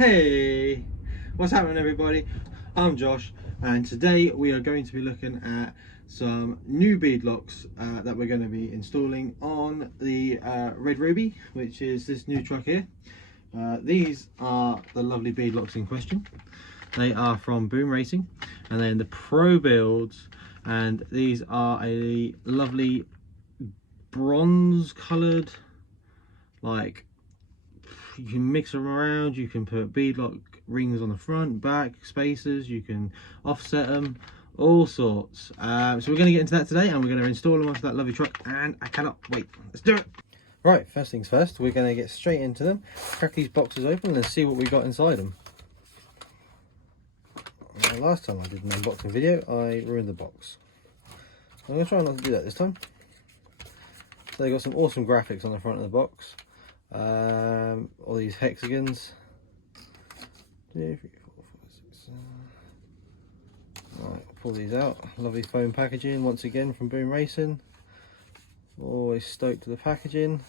Hey, what's happening everybody? I'm Josh and today we are going to be looking at some new beadlocks that we're going to be installing on the Red Ruby, which is this new truck here. These are the lovely beadlocks in question. They are from Boomracing and then the Probuild, and these are a lovely bronze coloured, like, you can mix them around, you can put beadlock rings on the front, back, spacers, you can offset them, all sorts. So we're going to get into that today and we're going to install them onto that lovely truck, and I cannot wait. Let's do it. Right, first things first, we're going to get straight into them, crack these boxes open and see what we got inside them. Last time I did an unboxing video, I ruined the box. I'm going to try not to do that this time. So they got some awesome graphics on the front of the box. All these hexagons. 2, 3, 4, 5, 6, 7. Right, pull these out. Lovely foam packaging once again from Boomracing. Always stoked to the packaging.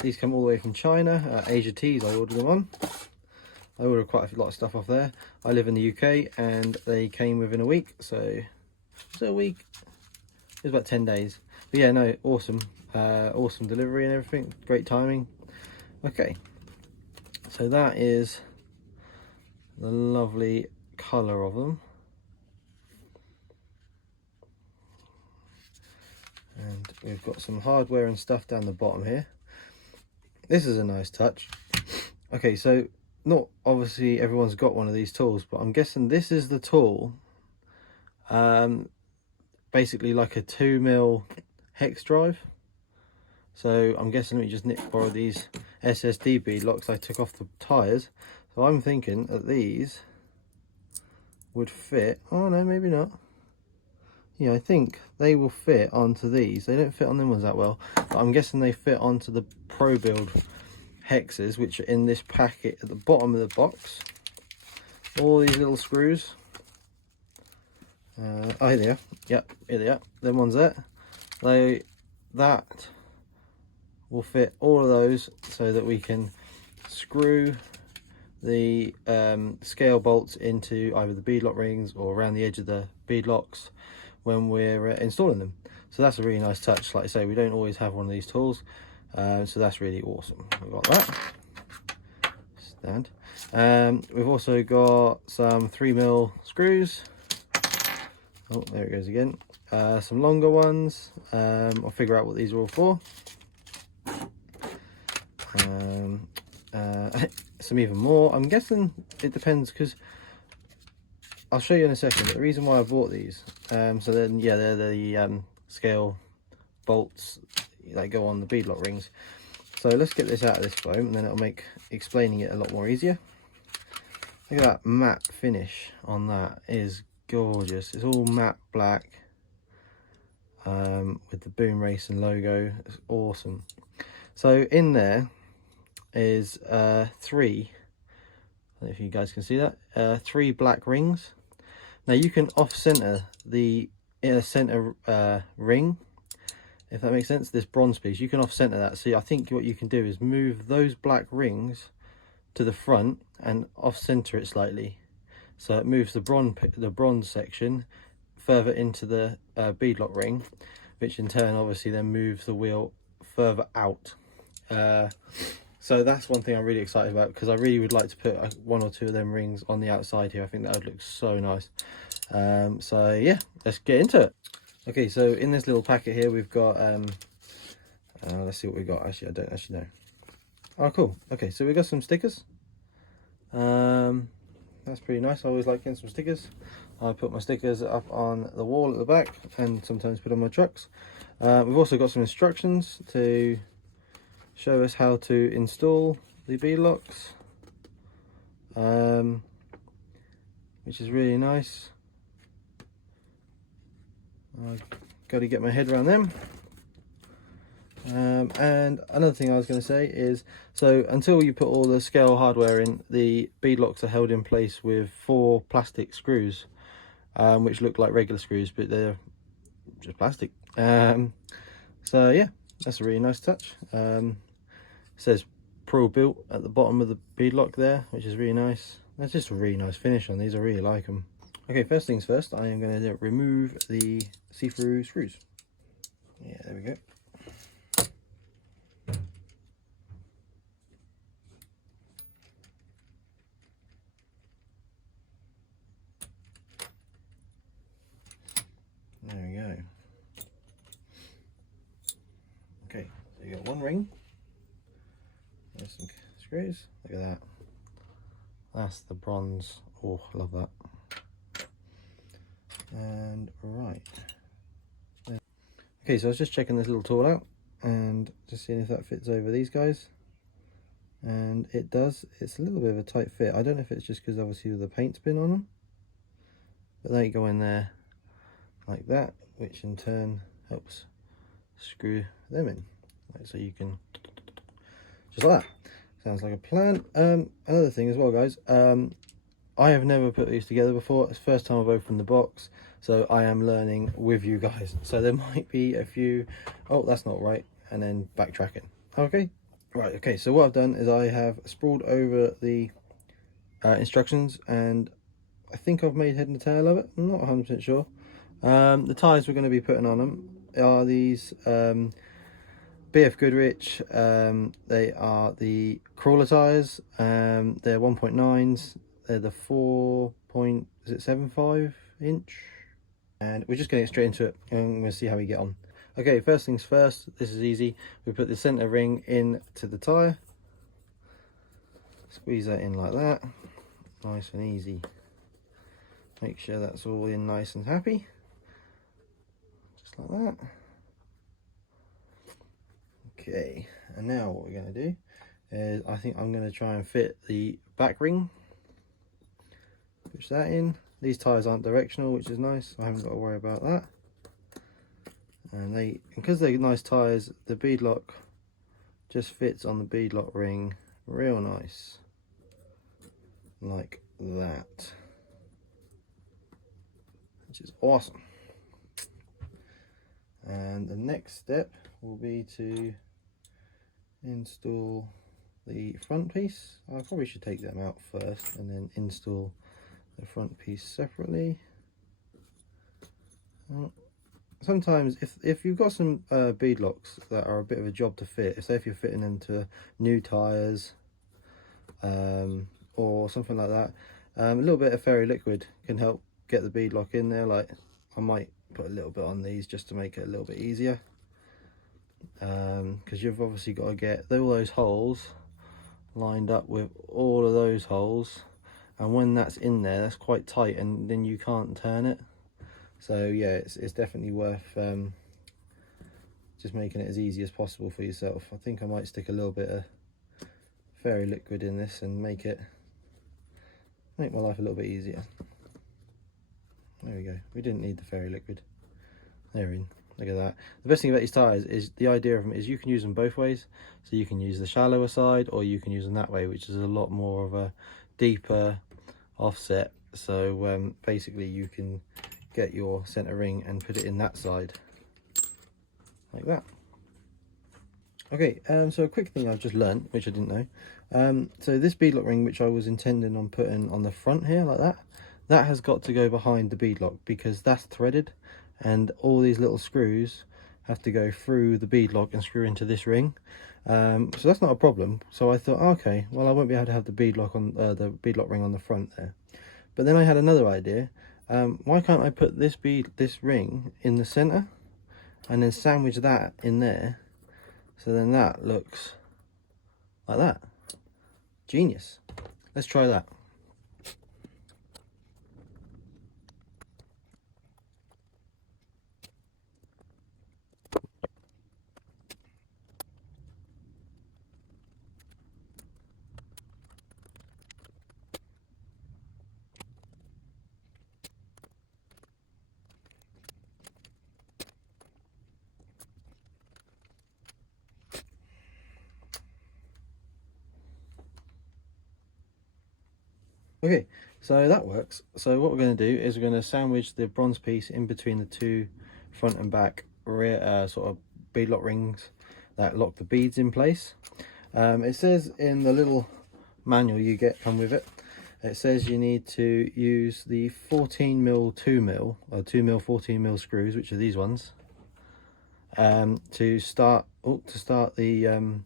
These come all the way from China. Asia Tees, I ordered them on. I ordered quite a lot of stuff off there. I live in the UK and they came within a week. So, was it a week? It was about 10 days. But yeah, no, awesome. Awesome delivery and everything, great timing. Okay, so that is the lovely colour of them, and we've got some hardware and stuff down the bottom here. This is a nice touch. Okay, so not obviously everyone's got one of these tools, but I'm guessing this is the tool, basically like a 2mm hex drive. So I'm guessing we just borrowed these SSD beadlocks I took off the tyres. So I'm thinking that these would fit. Oh no, maybe not. Yeah, I think they will fit onto these. They don't fit on them ones that well, but I'm guessing they fit onto the Probuild hexes, which are in this packet at the bottom of the box. All these little screws. Oh, here they are. Yep, here they are. Them ones there. That will fit all of those, so that we can screw the scale bolts into either the beadlock rings or around the edge of the beadlocks when we're installing them. So that's a really nice touch. Like I say, we don't always have one of these tools, so that's really awesome. We've got that stand. We've also got some 3mm screws. Oh, there it goes again. Some longer ones. I'll figure out what these are all for. Some even more. I'm guessing it depends, because I'll show you in a second, but the reason why I bought these, so then yeah, they're the scale bolts that go on the beadlock rings. So let's get this out of this foam and then it'll make explaining it a lot more easier. Look at that matte finish on that. It is gorgeous. It's all matte black with the Boomracing logo. It's awesome. So in there is 3, I don't know if you guys can see that, 3 black rings. Now you can off center the inner center ring, if that makes sense. This bronze piece, you can off center that. So I think what you can do is move those black rings to the front and off center it slightly, so it moves the bronze section further into the beadlock ring, which in turn obviously then moves the wheel further out. So that's one thing I'm really excited about, because I really would like to put 1 or 2 of them rings on the outside here. I think that would look so nice. So yeah, let's get into it. Okay, so in this little packet here we've got let's see what we got. Actually, I don't actually know. Oh cool. Okay, so we got some stickers. That's pretty nice. I always like getting some stickers. I put my stickers up on the wall at the back and sometimes put on my trucks. We've also got some instructions to show us how to install the beadlocks, which is really nice. I've got to get my head around them. And another thing I was going to say is, so until you put all the scale hardware in, the beadlocks are held in place with 4 plastic screws, which look like regular screws, but they're just plastic. So yeah, that's a really nice touch. It says Probuild at the bottom of the beadlock there, which is really nice. That's just a really nice finish on these. I really like them. Okay, first things first, I am going to remove the see-through screws. Yeah, there we go. There we go. Okay, so you got one ring. There's some screws. Look at that. That's the bronze. Oh, I love that. And right. Okay, so I was just checking this little tool out and just seeing if that fits over these guys. And it does. It's a little bit of a tight fit. I don't know if it's just because obviously the paint's been on them. But they go in there like that, which in turn helps screw them in. Like, so you can, just like that. Sounds like a plan. Another thing as well, guys. I have never put these together before. It's the first time I've opened the box, so I am learning with you guys. So there might be a few, oh, that's not right, and then backtracking. Okay, right, okay, so what I've done is I have sprawled over the instructions, and I think I've made head and tail of it. I'm not 100% sure. The tyres we're going to be putting on them are these BF Goodrich. They are the crawler tyres. They're 1.9s. They're the 4.75 inch, and we're just going to get straight into it and we'll see how we get on. Okay, first things first, this is easy. We put the center ring into the tire, squeeze that in like that, nice and easy. Make sure that's all in nice and happy, just like that. Okay, and now what we're going to do is I think I'm going to try and fit the back ring. Push that in. These tires aren't directional, which is nice. I haven't got to worry about that. And because they're nice tires, the beadlock just fits on the beadlock ring real nice, like that, which is awesome. And the next step will be to install the front piece. I probably should take them out first and then install the front piece separately. Sometimes if you've got some beadlocks that are a bit of a job to fit, say if you're fitting into new tires or something like that, a little bit of fairy liquid can help get the beadlock in there. Like, I might put a little bit on these just to make it a little bit easier, because you've obviously got to get all those holes lined up with all of those holes, and when that's in there, that's quite tight, and then you can't turn it. So yeah, it's definitely worth just making it as easy as possible for yourself. I think I might stick a little bit of fairy liquid in this and make my life a little bit easier. There we go. We didn't need the fairy liquid. They're in. Look at that. The best thing about these tires is the idea of them is you can use them both ways. So you can use the shallower side, or you can use them that way, which is a lot more of a deeper offset. So basically you can get your center ring and put it in that side like that. Okay, so a quick thing I've just learned, which I didn't know. So this beadlock ring, which I was intending on putting on the front here like that has got to go behind the beadlock, because that's threaded, and all these little screws have to go through the beadlock and screw into this ring. So that's not a problem. So I thought, okay, well, I won't be able to have the beadlock on the beadlock ring on the front there. But then I had another idea. Why can't I put this ring in the center and then sandwich that in there, so then that looks like that? Genius. Let's try that. Okay, so that works. So what we're going to do is we're going to sandwich the bronze piece in between the two front and back rear sort of beadlock rings that lock the beads in place. It says in the little manual you get come with it, it says you need to use the 14mm 2mm or 2mm 14mm screws, which are these ones, to start the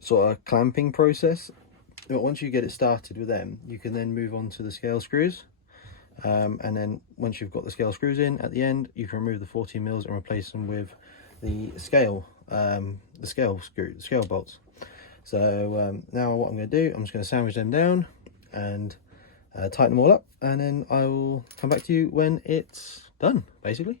sort of clamping process. But once you get it started with them, you can then move on to the scale screws, and then once you've got the scale screws in at the end, you can remove the 14mm and replace them with the scale bolts. So now what I'm going to do, I'm just going to sandwich them down and tighten them all up, and then I will come back to you when it's done, basically.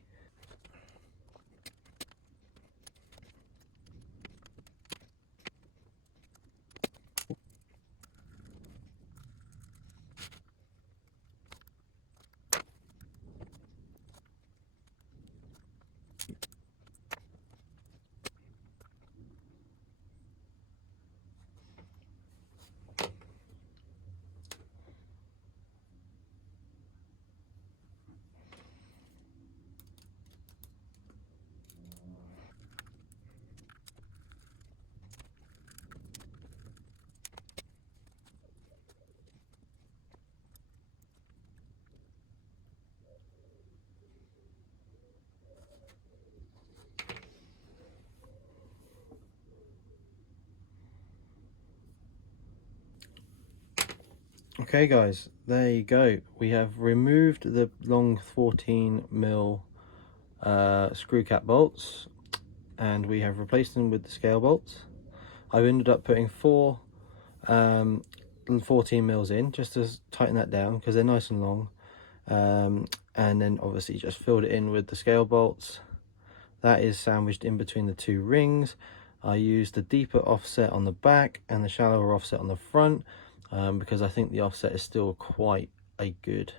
Okay guys, there you go. We have removed the long 14mm screw cap bolts, and we have replaced them with the scale bolts. I've ended up putting 4 14mm in just to tighten that down because they're nice and long, and then obviously just filled it in with the scale bolts. That is sandwiched in between the 2 rings. I used the deeper offset on the back and the shallower offset on the front, because I think the offset is still quite a good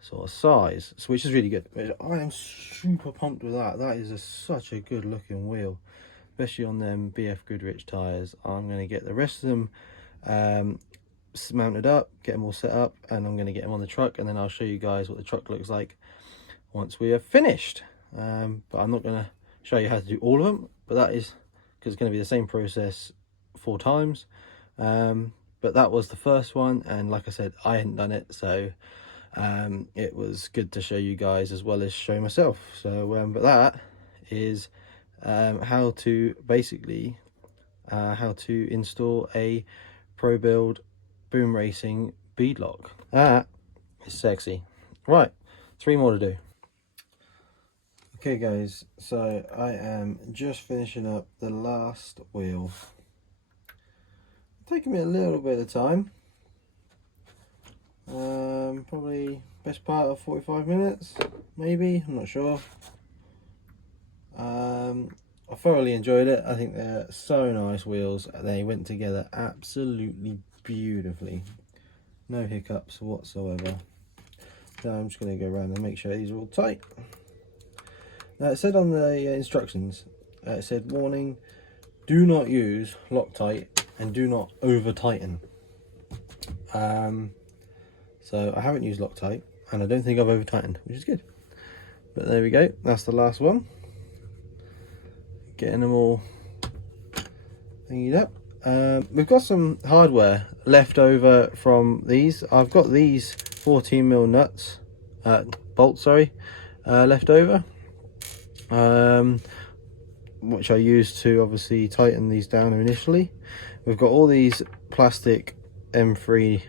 sort of size, so which is really good. I am super pumped with that. That is such a good looking wheel, especially on them BF Goodrich tires. I'm going to get the rest of them mounted up, get them all set up, and I'm going to get them on the truck, and then I'll show you guys what the truck looks like once we are finished. But I'm not going to show you how to do all of them, but that is because it's going to be the same process 4 times. But that was the first one, and like I said, I hadn't done it, so it was good to show you guys as well as show myself. So but that is how to basically how to install a Probuild Boomracing beadlock. That is sexy. Right, 3 more to do. Okay guys, so I am just finishing up the last wheel. Taking me a little bit of time, probably best part of 45 minutes maybe, I'm not sure. I thoroughly enjoyed it. I think they're so nice wheels. They went together absolutely beautifully, no hiccups whatsoever. Now I'm just going to go around and make sure these are all tight. Now it said on the instructions, it said warning, do not use Loctite and do not over tighten. So I haven't used Loctite, and I don't think I've over tightened, which is good. But there we go, that's the last one. Getting them all thingied up. We've got some hardware left over from these. I've got these 14mm nuts, bolts, sorry, left over, which I used to obviously tighten these down initially. We've got all these plastic M3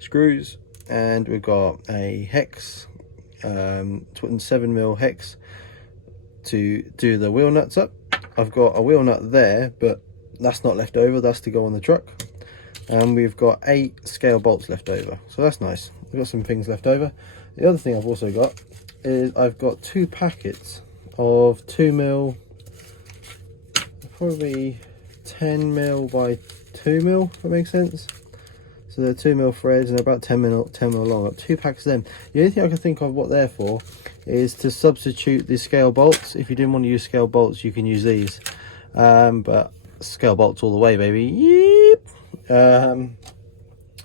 screws, and we've got a hex, 7mm hex to do the wheel nuts up. I've got a wheel nut there, but that's not left over, that's to go on the truck. And we've got 8 scale bolts left over, so that's nice. We've got some things left over. The other thing I've also got is I've got 2 packets of 2mm, probably 10mm by 2mm, if that makes sense. So they're 2mm threads and they're about 10mm long. I've got 2 packs of them. The only thing I can think of what they're for is to substitute the scale bolts. If you didn't want to use scale bolts, you can use these. But scale bolts all the way, baby. Yep.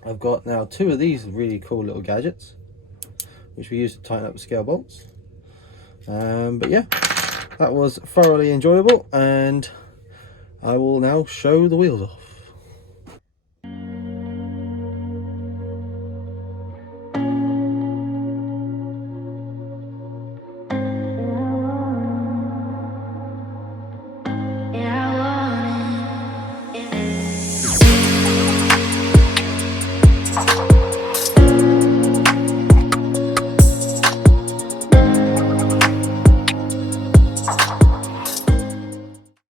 I've got now 2 of these really cool little gadgets, which we use to tighten up the scale bolts. But yeah, that was thoroughly enjoyable, and I will now show the wheels off.